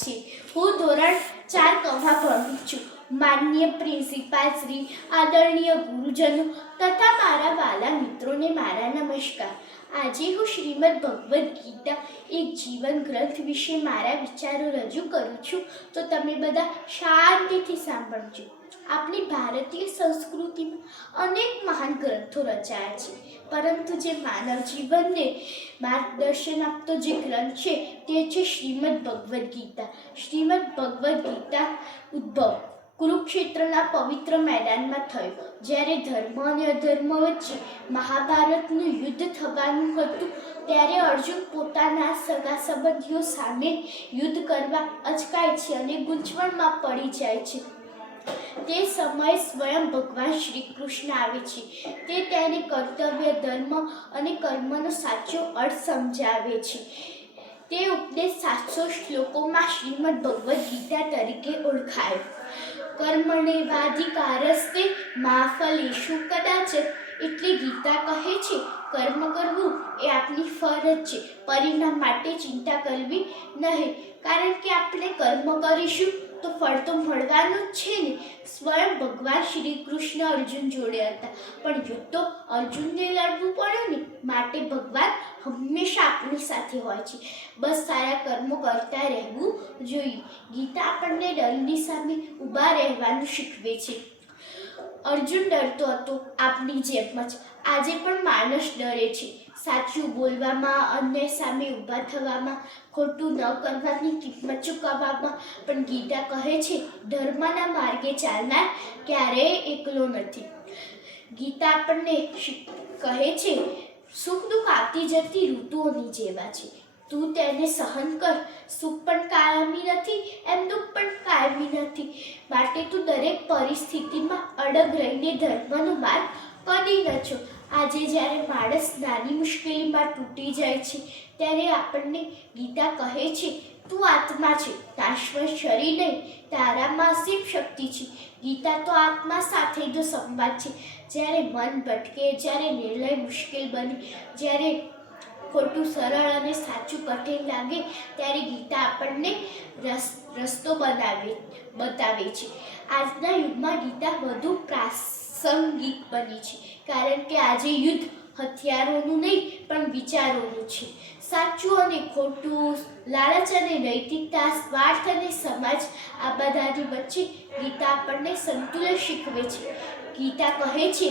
છે. હું ધોરણ 4 કમાં ભણું છું. માનનીય પ્રિન્સિપાલ શ્રી, આદરણીય ગુરુજનો તથા મારા વાલા મિત્રોને મારા નમસ્કાર. આજે હું શ્રીમદ ભગવદ્ ગીતા એક જીવન ગ્રંથ વિશે મારા વિચારો રજૂ કરું છું, તો તમે બધા શાંતિથી સાંભળજો. આપણી ભારતીય સંસ્કૃતિમાં અનેક મહાન ગ્રંથો રચાયા છે, પરંતુ જે માનવ જીવનને માર્ગદર્શન આપતો જે ગ્રંથ છે તે છે શ્રીમદ ભગવદ્ ગીતા. શ્રીમદ ભગવદ્ ગીતા ઉદ્ભવ કુરુક્ષેત્રના પવિત્ર મેદાનમાં થયો, જ્યારે ધર્મ અને અધર્મ વચ્ચે મહાભારતનું યુદ્ધ થવાનું હતું. ત્યારે અર્જુન પોતાના સગા સંબંધીઓ સામે યુદ્ધ કરવા અચકાય છે અને ગૂંચવણમાં પડી જાય છે. તે સમયે સ્વયં ભગવાન શ્રી કૃષ્ણ આવે છે. તે તેને કર્તવ્ય, ધર્મ અને કર્મનો સાચો અર્થ સમજાવે છે. તે ઉપદેશ 700 શ્લોકોમાં શ્રીમદ ભગવદ્ ગીતા તરીકે ઓળખાયો. કર્મણ્યેવાધિકારસ્તે મા ફલેષુ કદાચન. એટલે ગીતા કહે છે, કર્મ કરવું એ આપની ફરજ છે, પરિણામ માટે ચિંતા કરવી નહીં. કારણ કે આપણે કર્મ કરીશું તો ફળ તો મળવાનું જ છે ને. સ્વયં ભગવાન શ્રી કૃષ્ણ અર્જુન જોડે હતા, પણ યુદ્ધ તો અર્જુનને લડવું પડ્યું ને, માટે ભગવાન હંમેશા આપણી સાથે હોય છે. બસ સારા કર્મો કરતા રહેવું જોઈએ. ગીતા આપણને ડરની સામે ઊભા રહેવાનું શીખવે છે. અર્જુન ડરતો હતો, આપની જેમ જ આજે પણ માણસ ડરે છે. સાચું બોલવામાં, અન્ય સામે ઊભા થવામાં, ખોટું ન કરવાની કિંમત ચૂકવવામાં. પણ ગીતા કહે છે, ધર્મના માર્ગે ચાલનાર ક્યારેય એકલો નથી. ગીતા આપણને કહે છે, સુખ દુઃખ આવતી જતી ઋતુઓની જેવા છે. તું તેને સહન કર. સુખ પણ કાયમી નથી, એમ દુઃખ પણ કાયમી નથી. માટે તું દરેક પરિસ્થિતિમાં અડગ રહીને ધર્મનો માર્ગ કરી ન છો. આજે જ્યારે માણસ નાની મુશ્કેલીમાં તૂટી જાય છે, ત્યારે આપણને ગીતા કહે છે, તું આત્મા છે, શાશ્વત શરીર નહીં. તારામાં અસીમ શક્તિ છે. ગીતા તો આત્મા સાથેનો સંવાદ છે. જ્યારે મન ભટકે, જ્યારે નિર્ણય મુશ્કેલ બને, જ્યારે ખોટું સરળ અને સાચું કઠિન લાગે, ત્યારે ગીતા આપણને રસ્તો બતાવે છે. આજના યુગમાં ગીતા વધુ પ્રાસંગિક બની છે, કારણ કે આજે યુદ્ધ હથિયારોનું નહીં પણ વિચારોનું છે. સાચું અને ખોટું, લાલચ અને નૈતિકતા, સ્વાર્થ અને સમાજ, આ બધાની વચ્ચે ગીતા આપણને સંતુલન શીખવે છે. ગીતા કહે છે,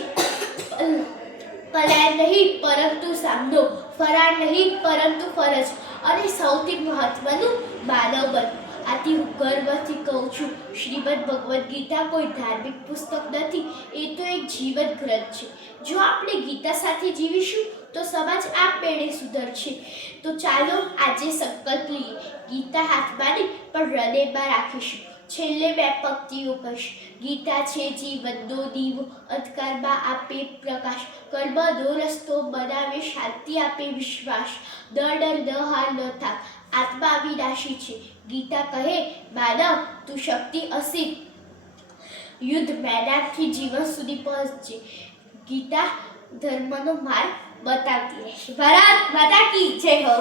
પલાય નહીં પરંતુ સામનો, ફરાર નહીં પરંતુ ફરજ, અને સૌથી મહત્વનું માનવ બન. આથી હું ગર્વથી કહું છું, શ્રીમદ ભગવદ્ ગીતા કોઈ ધાર્મિક પુસ્તક નથી, એ તો એક જીવન ગ્રંથ છે. જો આપણે ગીતા સાથે જીવીશું તો સમાજ આપમેળે સુધરશે. તો ચાલો આજે સંકલ્પ લઈએ, ગીતા હાથમાં નહીં પણ હૃદયમાં રાખીશું. છેલ્લે 2 પંક્તિઓ કહીશ. ગીતા છે જીવનનો દીવો, અંધકારમાં આપે પ્રકાશ, કર્મનો રસ્તો બનાવે શાંતિ, આપે વિશ્વાસ, ડર ન હાર ન થાક, આત્મા અવિનાશી છે. ગીતા કહે, માનવ તું શક્તિ અસીમ, યુદ્ધ મેદાનથી જીવન સુધી પહોંચજે. ગીતા ધર્મનો માર્ગ બતાવતી રહેશે. ભારત માતા કી જય હો.